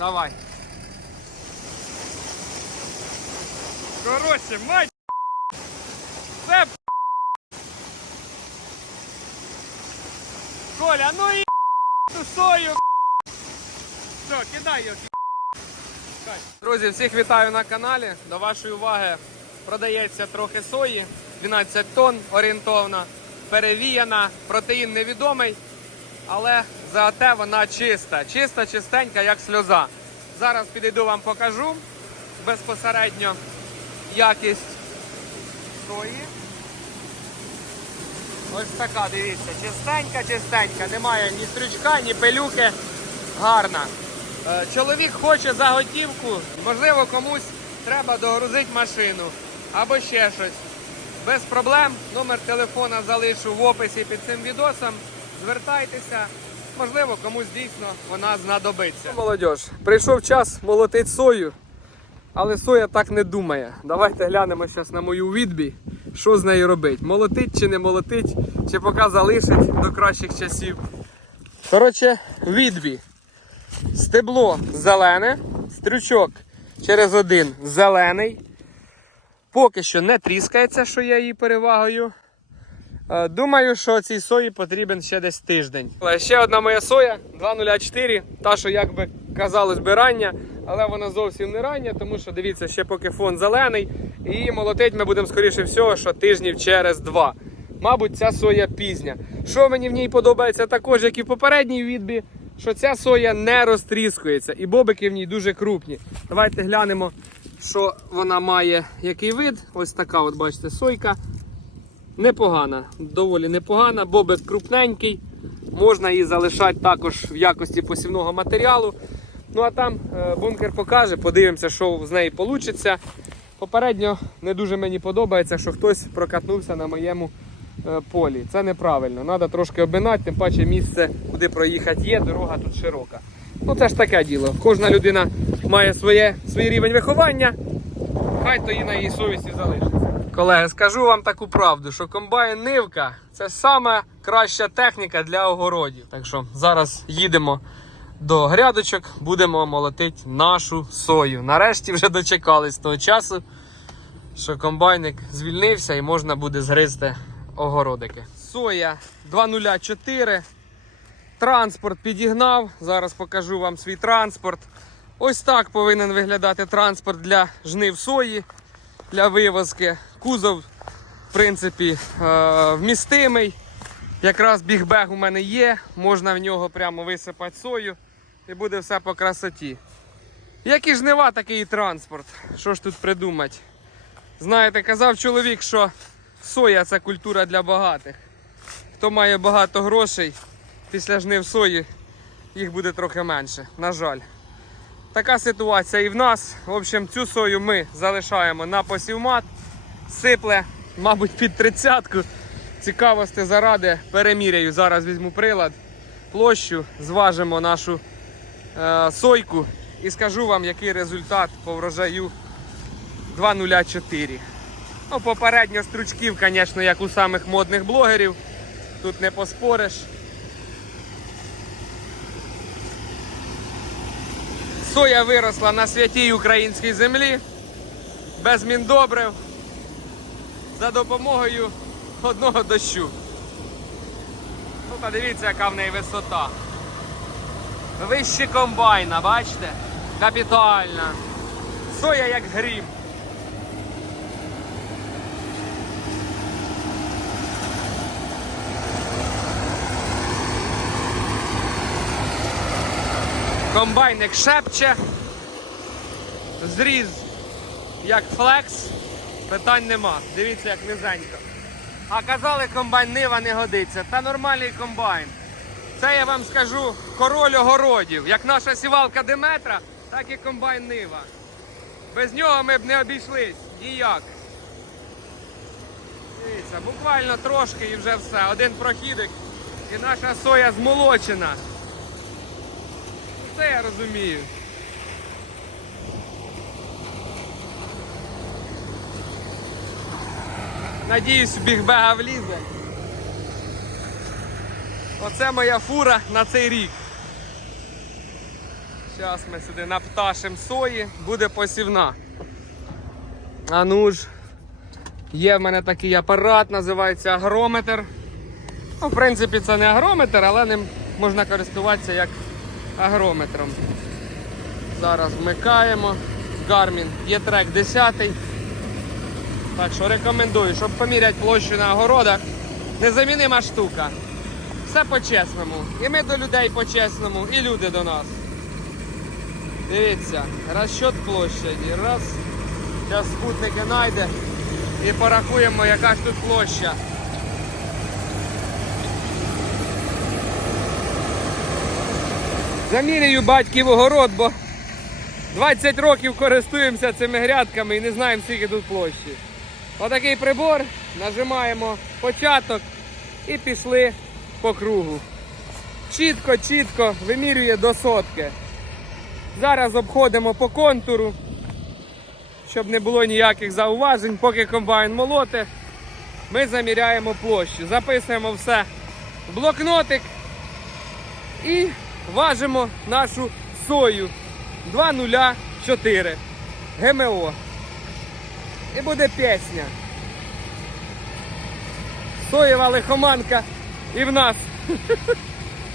Давай. Короче, мать. Це Коля, ну і ту сою. Все, кидай його. Друзі, всіх вітаю на каналі. До вашої уваги продається трохи сої, 12 тонн орієнтовно, перевіяна, протеїн невідомий, але зате вона чиста, чиста, чистенька, як сльоза. Зараз підійду вам покажу безпосередньо якість сої. Ось така, дивіться, чистенька, чистенька, немає ні стрючка, ні пилюки. Гарна. Е, Чоловік хоче заготівку, можливо, комусь треба догрузити машину або ще щось. Без проблем. Номер телефона залишу в описі під цим відосом. Звертайтеся, можливо, комусь дійсно вона знадобиться. Молодь, прийшов час молотити сою, але соя так не думає. Давайте глянемо зараз на мою відбій, що з нею робить. Молотить чи не молотить, чи поки залишить до кращих часів. Коротше, відбій. Стебло зелене, стрючок через один зелений. Поки що не тріскається, що є її перевагою. Е, Думаю, що цій сої потрібен ще десь тиждень. Але ще одна моя соя 204, та, що як би казалось би рання, але вона зовсім не рання, тому що дивіться, ще поки фон зелений. І молотить ми будемо скоріше всього, що тижнів через два. Мабуть, ця соя пізня. Що мені в ній подобається також, як і в попередній відбі, що ця соя не розтріскується і бобики в ній дуже крупні. Давайте глянемо, що вона має, який вид. Ось така, от бачите, сойка. Непогана, доволі непогана, бобик крупненький. Можна її залишати також в якості посівного матеріалу. Ну а там е, бункер покаже, подивимося, що з неї вийде. Попередньо не дуже мені подобається, що хтось прокатнувся на моєму е, полі. Це неправильно. Треба трошки обминати, тим паче місце, куди проїхати є, дорога тут широка. Ну це ж таке діло. Кожна людина має своє, свій рівень виховання. Хай то і на її совісті залишиться. Колеги, скажу вам таку правду, що комбайн нивка це саме краща техніка для огородів. Так що зараз їдемо до грядочок, будемо молотити нашу сою. Нарешті вже дочекались того часу, що комбайник звільнився і можна буде згризти огородики. Соя 204. Транспорт підігнав. Зараз покажу вам свій транспорт. Ось так повинен виглядати транспорт для жнив сої, для вивозки. Кузов, в принципі, е, вмістимий. Якраз бігбег у мене є, можна в нього прямо висипати сою і буде все по красоті. Як і жнива, такий і транспорт. Що ж тут придумати? Знаєте, казав чоловік, що соя це культура для багатих. Хто має багато грошей, після жнив сої їх буде трохи менше. На жаль. Така ситуація і в нас. В общем, цю сою ми залишаємо на посівмат. Сипле, мабуть, під тридцятку. Цікавості заради переміряю. Зараз візьму прилад, площу, зважимо нашу е, сойку і скажу вам, який результат по врожаю 2,04. Ну, попередньо стручків, звісно, як у самих модних блогерів. Тут не поспориш. Соя виросла на святій українській землі, без міндобрив, за допомогою одного дощу. Ну, подивіться, яка в неї висота. Вище комбайна, бачите? Капітальна. Соя як грім. Комбайник шепче. Зріз як флекс. Питань нема. Дивіться, як низенько. А казали, комбайн нива не годиться. Та нормальний комбайн. Це я вам скажу король огородів. Як наша сівалка Деметра, так і комбайн нива. Без нього ми б не обійшлись ніяк. Дивіться, буквально трошки і вже все. Один прохідик і наша соя змолочена. Це я розумію. Надіюсь, бігбега влізе. Оце моя фура на цей рік. Зараз ми сюди напташимо сої, буде посівна. А ну ж, є в мене такий апарат, називається агрометр. Ну, в принципі, це не агрометр, але ним можна користуватися як агрометром. Зараз вмикаємо. Garmin є трек 10. Так що рекомендую, щоб поміряти площу на огородах. Незамінима штука. Все по-чесному. І ми до людей по-чесному, і люди до нас. Дивіться, розчет площаді. Раз. Зараз спутники знайде і порахуємо, яка ж тут площа. Замірюю батьків огород, бо 20 років користуємося цими грядками і не знаємо, скільки тут площі. Отакий прибор, нажимаємо початок і пішли по кругу. Чітко, чітко вимірює до сотки. Зараз обходимо по контуру, щоб не було ніяких зауважень, поки комбайн молоте, ми заміряємо площу. Записуємо все в блокнотик і важимо нашу сою 204 ГМО. І буде пісня. Соєва лихоманка і в нас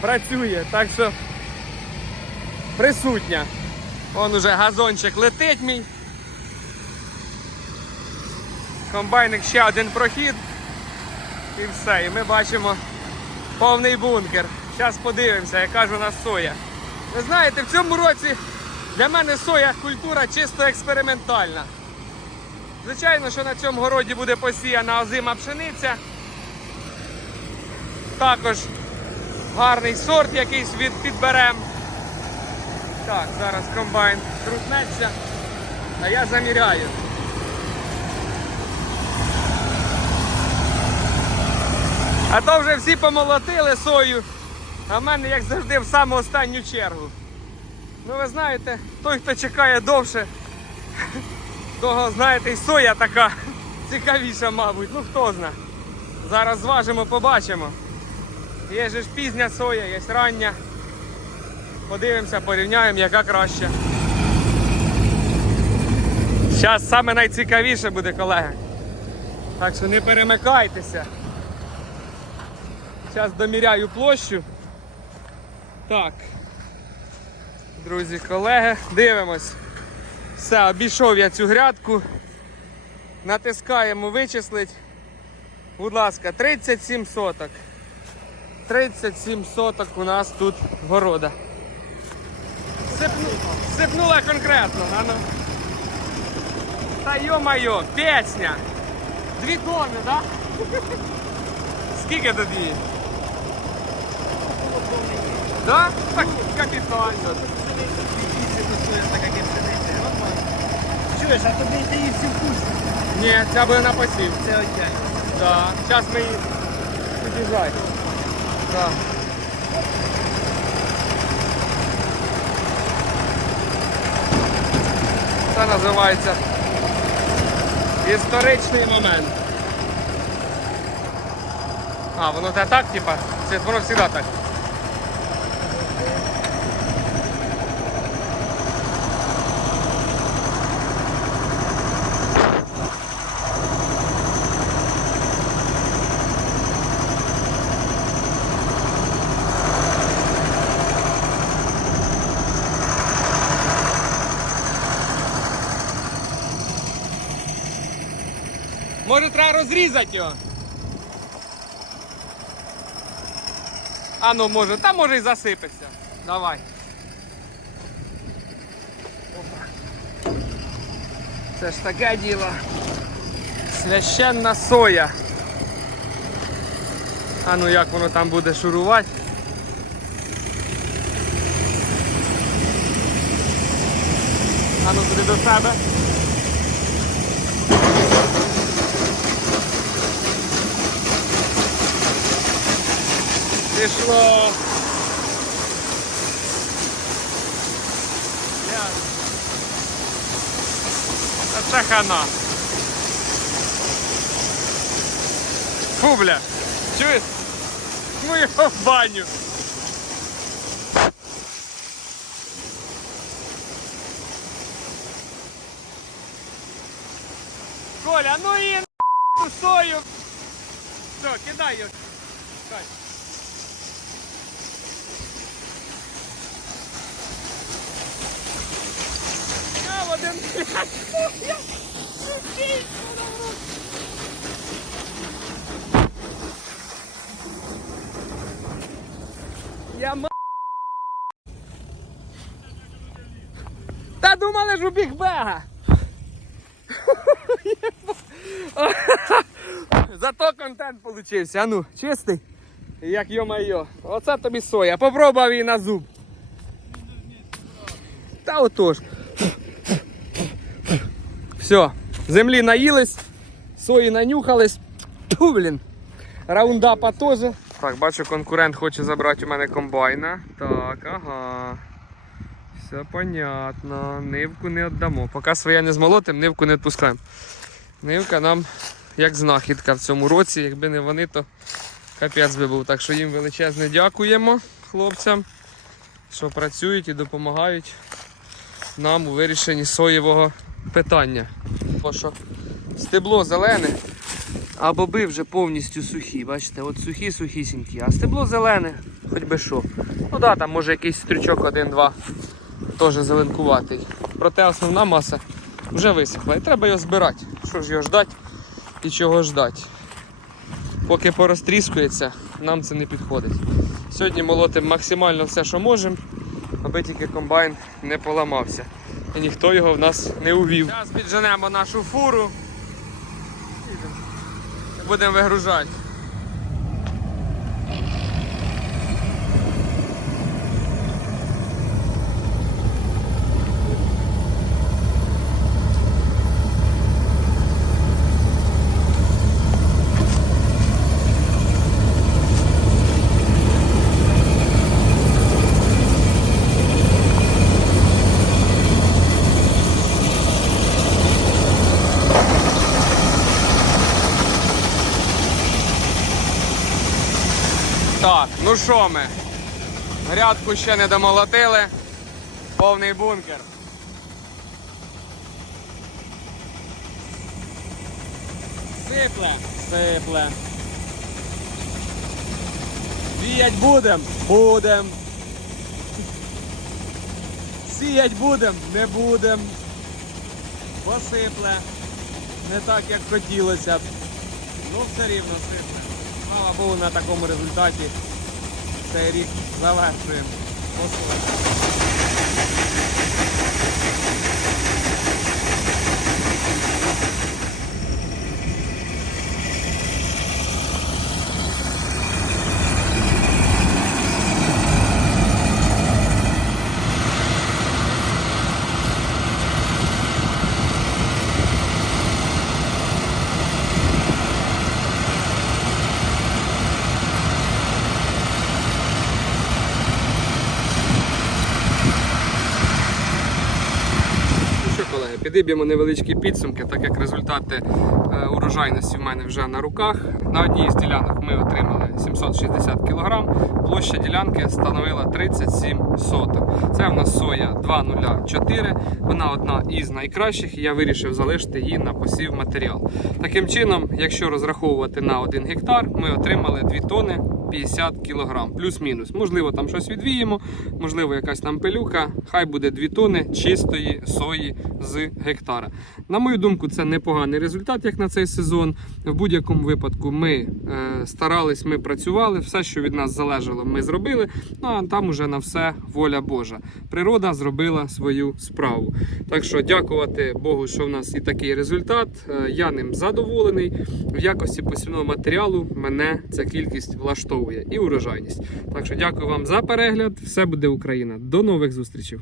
працює, так що присутня. Вон уже газончик летить мій. Комбайник ще один прохід. І все. І ми бачимо повний бункер. Зараз подивимося, яка ж у нас соя. Ви знаєте, в цьому році для мене соя культура чисто експериментальна. Звичайно, що на цьому городі буде посіяна озима пшениця. Також гарний сорт якийсь від підберем. Так, зараз комбайн крутнеться, а я заміряю. А то вже всі помолотили сою, а в мене, як завжди, в саму останню чергу. Ну ви знаєте, той, хто чекає довше, того, знаєте, і соя така цікавіша, мабуть. Ну хто знає. Зараз зважимо, побачимо. Є ж пізня соя, є рання. Подивимося, порівняємо, яка краще. Зараз саме найцікавіше буде, колеги. Так що не перемикайтеся. Зараз доміряю площу. Так. Друзі, колеги, дивимось. Все, обійшов я цю грядку. Натискаємо вичислить. Будь ласка, 37 соток. 37 соток у нас тут города. Сипну, сипнула конкретно, а ну. Та йо-майо, пісня. Дві тони? Да? Скільки тут її? Да? Так капітально. Чуєш, а тобі ти її всі вкусні. Ні, ця буде на посів. Це окей. Да. Зараз ми її під'їжджаємо. Да. Це називається історичний момент. А, воно так, типа? Це воно завжди так. Може треба розрізати його. А ну може, та може і засипеться. Давай. Опа. Це ж таке діло. Священна соя. А ну як воно там буде шурувати. А ну туди до себе. пішло. А це хана. Фу, бля. Чуєш? Ну його в баню. Коля, ну і на сою. Все, кидай його. Один блядь, Я ма... Та думали ж у бігбега. Зато контент получився. А ну, чистий. Як йо-майо. Оце тобі соя. Попробував її на зуб. Та отож. Все, землі наїлись, сої нанюхались. Ту, блін. Раундапа теж. Так, бачу, конкурент хоче забрати у мене комбайна. Так, ага. Все понятно. Нивку не віддамо. Поки своє не змолотим, нивку не відпускаємо. Нивка нам як знахідка в цьому році. Якби не вони, то капець би був. Так що їм величезне дякуємо хлопцям, що працюють і допомагають нам у вирішенні соєвого питання. Бо що стебло зелене, а боби вже повністю сухі. Бачите, от сухі, сухісінькі. А стебло зелене, хоч би що. Ну да, там може якийсь стрючок один-два теж зеленкуватий. Проте основна маса вже висохла. І треба його збирати. Що ж його ждати і чого ждати. Поки порозтріскується, нам це не підходить. Сьогодні молотимо максимально все, що можемо, аби тільки комбайн не поламався. І ніхто його в нас не увів. Зараз підженемо нашу фуру. і Будемо вигружати. Так, ну що ми? Грядку ще не домолотили. Повний бункер. Сипле. Сипле. Сіять будем? Будем. Сіять будем? Не будем. Посипле. Не так, як хотілося б. Ну, все рівно сипле. Слава Богу, на такому результаті цей рік завершуємо. Ну що, колеги, підіб'ємо невеличкі підсумки, так як результати е, урожайності в мене вже на руках. На одній з ділянок ми отримали 760 кг, площа ділянки становила 37 соток. Це в нас соя 204. Вона одна із найкращих, і я вирішив залишити її на посів матеріал. Таким чином, якщо розраховувати на 1 гектар, ми отримали 2 тони 50 кг, плюс-мінус. Можливо, там щось відвіємо, можливо, якась там пилюка. Хай буде 2 тони чистої сої з гектара. На мою думку, це непоганий результат, як на цей сезон. В будь-якому випадку ми е, старались, ми працювали, все, що від нас залежало, ми зробили. Ну а там уже на все воля Божа. Природа зробила свою справу. Так що дякувати Богу, що в нас і такий результат. Е, Я ним задоволений. В якості посівного матеріалу мене ця кількість влаштовує і урожайність. Так що дякую вам за перегляд. Все буде Україна. До нових зустрічей.